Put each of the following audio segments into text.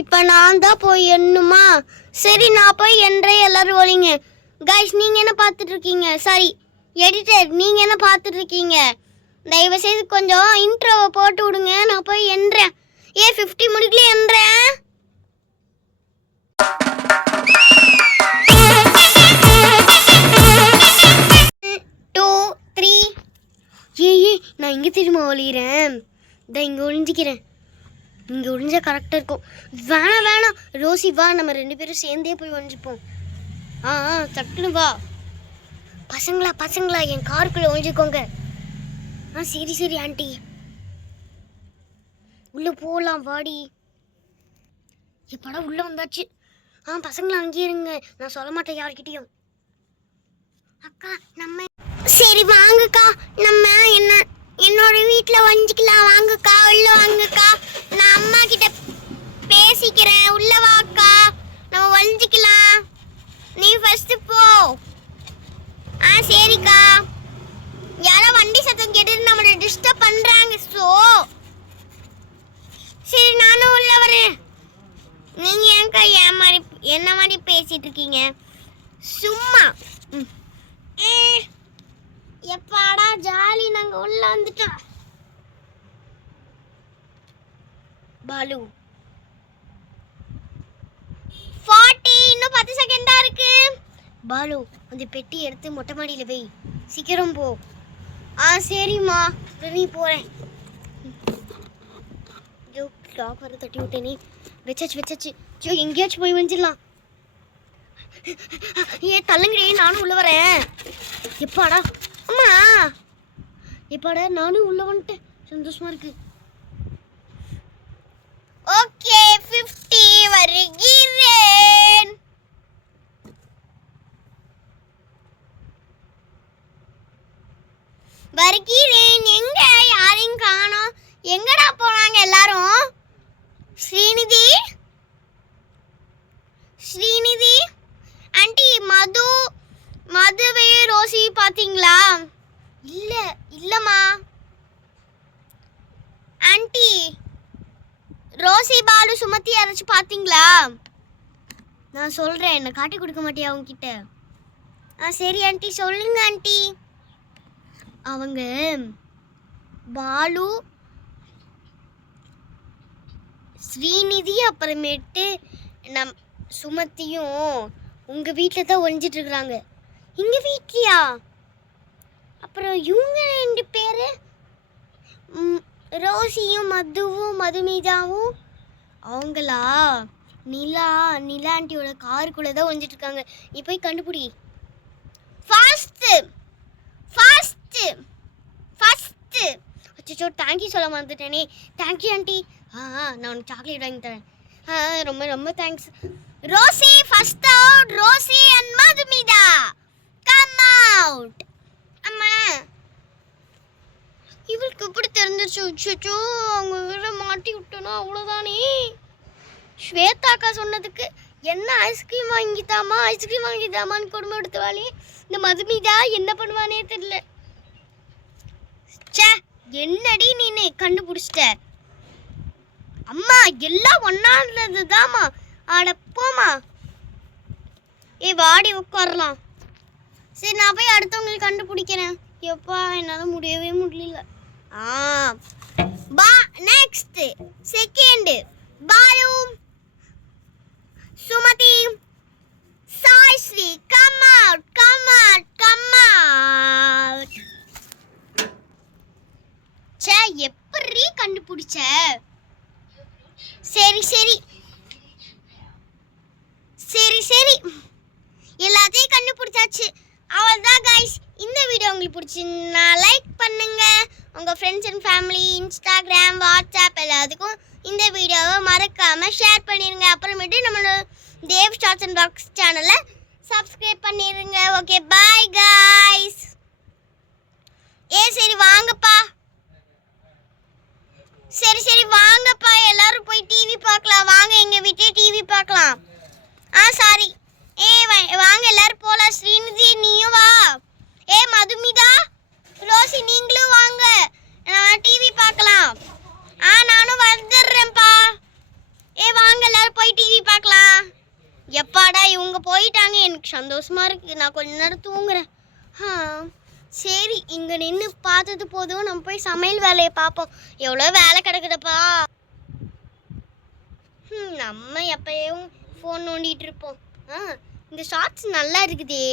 இப்போ நான் தான் போய் எண்ணுமா? சரி, நான் போய் எண்றேன், எல்லாரும் ஒழிங்க. கைஸ், நீங்கள் என்ன பார்த்துட்டு இருக்கீங்க? சாரி எடிட்டர், நீங்கள் என்ன பார்த்துட்டு இருக்கீங்க? தயவு செய்து கொஞ்சம் இன்ட்ரோவை போட்டு விடுங்க, நான் போய் எண்றேன். 50 மணிக்குள்ளே எண்றேன். நான் இங்கே திரும்ப ஒழிகிறேன். இதை இங்கே ஒழிஞ்சிக்கிறேன். இங்கே ஒழிஞ்சா கரெக்டாக இருக்கும். வேணாம் ரோசி, வா, நம்ம 2 பேரும் சேர்ந்தே போய் ஒழிஞ்சிப்போம். சட்டுன்னு வா. பசங்களா என் காருக்குள்ளே ஒழிஞ்சிக்கோங்க. சரி ஆண்டி, உள்ளே போகலாம், வாடி. எப்படா உள்ளே வந்தாச்சு. பசங்களா அங்கேயே இருங்க, நான் சொல்ல மாட்டேன் யார்கிட்டையும். அக்கா, நம்ம சரி வாங்கக்கா, நம்ம என்னோட வீட்டில் வஞ்சிக்கலாம். வாங்கக்கா, உள்ள வாங்கக்கா. நான் அம்மா கிட்ட பேசிக்கிறேன். உள்ள வாக்கா, நம்ம வஞ்சிக்கலாம். நீ ஃபர்ஸ்ட் போ. சரிக்கா. யாரோ வண்டி சத்தம் கேட்டு நம்மளை டிஸ்டர்ப் பண்றாங்க. சரி, நானும் உள்ள வரேன். நீங்க ஏன்க்கா என்ன மாதிரி பேசிட்டு இருக்கீங்க? சும்மா. எப்பாடா ஜாலி, நாங்க உள்ள வந்துட்டோம். பாலு 40, இன்னும் 10 செகண்டா இருக்கு. பாலு, அந்த பெட்டி எடுத்து மொட்டை மாடியில வை, சீக்கிரம் போ. சரிம்மா, நீ போறேன். கிளாக் வர தட்டி விட்டேனே. வச்சாச்சு. எங்கேயாச்சும் போய் வந்துடலாம். தள்ளுங்கடி, நானும் உள்ள வரேன். எப்பாடா நானும் உள்ள வந்துட்டேன். சந்தோஷமா இருக்கு. ஓகே, 50 வருகிறேன். எங்க யாரையும் காணோம்? எங்கடா போனாங்க எல்லாரும்? ஸ்ரீநிதி ஆண்டி, மதுவே ரோசி பாத்தீங்களா? இல்லம்மா ஆண்டி. ரோசி, பாலு, சுமதி யாராச்சும் பாத்தீங்களா? நான் சொல்றேன், என்ன காட்டி கொடுக்க மாட்டியா அவங்க கிட்ட? சரி ஆண்டி, சொல்லுங்க ஆண்டி. அவங்க பாலு, ஸ்ரீநிதி, அப்புறமேட்டு சுமதியும் உங்க வீட்டில் தான் ஒழிஞ்சிட்டு இருக்கிறாங்க. எங்க வீட்லையா? அப்புறம் இவங்க 2 பேரு, ரோசியும் மதுமிதாவும், அவங்களா நிலா ஆண்டியோட காருக்குள்ளே தான் ஒழிஞ்சிட்டு இருக்காங்க. நீ போய் கண்டுபிடி. ஃபாஸ்ட். அச்சோ, தேங்க்யூ சொல்ல மறந்துட்டேனே. Thank you aunty. நான் உனக்கு சாக்லேட் வாங்கி தரேன். ரொம்ப thanks. Rosie first out. Rosie and Madhumita come out. அம்மா, இவளுக்கு எப்படி தெரிஞ்சிருச்சு? அச்சோ, அவங்க வீட மாட்டி விட்டோன்னா அவ்வளோதானே. ஸ்வேதாக்கா சொன்னதுக்கு என்ன ஐஸ்கிரீம் வாங்கித்தாமான்னு கொடுமை எடுத்துவாளே. இந்த மதுமிதா என்ன பண்ணுவானே தெரியல. என்னடி நீ கண்டுபிடிச்சிட்ட? அம்மா, எல்லாம் ஒன்னானதுதாம்மா. போமா. வாடி உட்காரலாம். சரி, நான் போய் அடுத்தவங்களுக்கு கண்டுபிடிக்கிறேன். எப்பா, என்னால் முடியவே முடியல. Next second Balu, Sumathi, Saishree come out. எப்படி கண்டுபிடிச்ச? சரி, எல்லாத்தையும் கண்டுபிடிச்சாச்சு. அவ்வளோதான் கைஸ். இந்த வீடியோ உங்களுக்கு பிடிச்சிருந்தா லைக் பண்ணுங்க. உங்கள் friends and family, Instagram, WhatsApp எல்லாத்துக்கும் இந்த வீடியோவை மறக்காமல் ஷேர் பண்ணிடுங்க. அப்புறமேட்டு நம்மளோட தேவ் ஸ்டார்ஸ் அண்ட் பாக்ஸ் சேனலை சப்ஸ்கிரைப் பண்ணிடுங்க. Okay, bye guys. சரி வாங்கப்பா. எல்லாரும் போய் டிவி பார்க்கலாம். வாங்க, எங்கள் வீட்டே டிவி பார்க்கலாம். சாரி. வாங்க, எல்லாரும் போகலாம். ஸ்ரீநிதி, நீயும் வா. மதுமிதா, ரோசி, நீங்களும் வாங்க, டிவி பார்க்கலாம். நானும் வந்துடுறேன்ப்பா. வாங்க எல்லாரும். எனக்கு சந்தோஷமா இருக்கு. நான் கொஞ்ச நேரம் தூங்குறேன். ஆ சரி, இங்கே நின்று பார்த்தது போதும், நம்ம போய் சமையல் வேலையை பார்ப்போம். எவ்வளோ வேலை கிடக்குதுப்பா. நம்ம எப்பயும் ஃபோன் நோண்டிகிட்டு இருப்போம். இந்த ஷார்ட்ஸ் நல்லா இருக்குதே.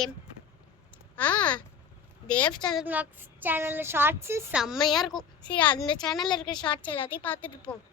தேவ் சேனலில் ஷார்ட்ஸு செம்மையாக இருக்கும். சரி, அந்த சேனலில் இருக்கிற ஷார்ட்ஸ் எல்லாத்தையும் பார்த்துட்டு இருப்போம்.